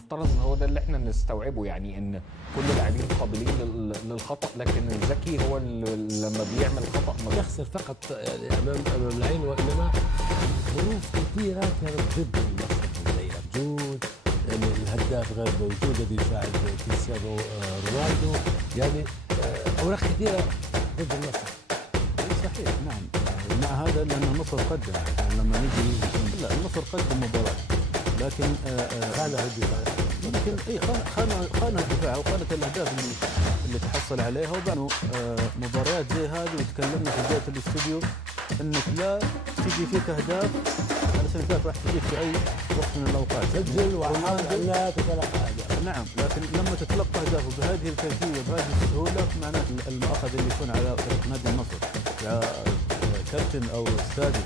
المفترض ان هو ده اللي احنا نستوعبه، يعني ان كل اللاعبين قابلين للخطا، لكن الذكي هو اللي لما بيعمل خطا ما يخسر فقط يعني امام العين، وانما ظروف كثيره كانت ضد النصر، زي الجود، يعني الهداف غير موجود الذي يساعد كريستيانو رونالدو، يعني اوراق كثيره ضد النصر. صحيح نعم، مع هذا لأن النصر قدم، يعني لما نجي لا النصر قدم مباراة، لكن خانه الدفاع، لكن اي خان الدفاع وخانت الاهداف اللي تحصل عليها. وبانوا مباريات زي هذه، وتكلمنا في بدايه الاستوديو انك لا تجي فيك اهداف علشان كانت راح تجيك في اي وقت من الاوقات، سجل وحاول ان لا تتلقى اهداف. نعم، لكن لما تتلقى اهداف بهذه الكيفيه بهذه السهوله، معناته المؤاخذ اللي يكون على فريق نادي النصر يا كابتن او استاذي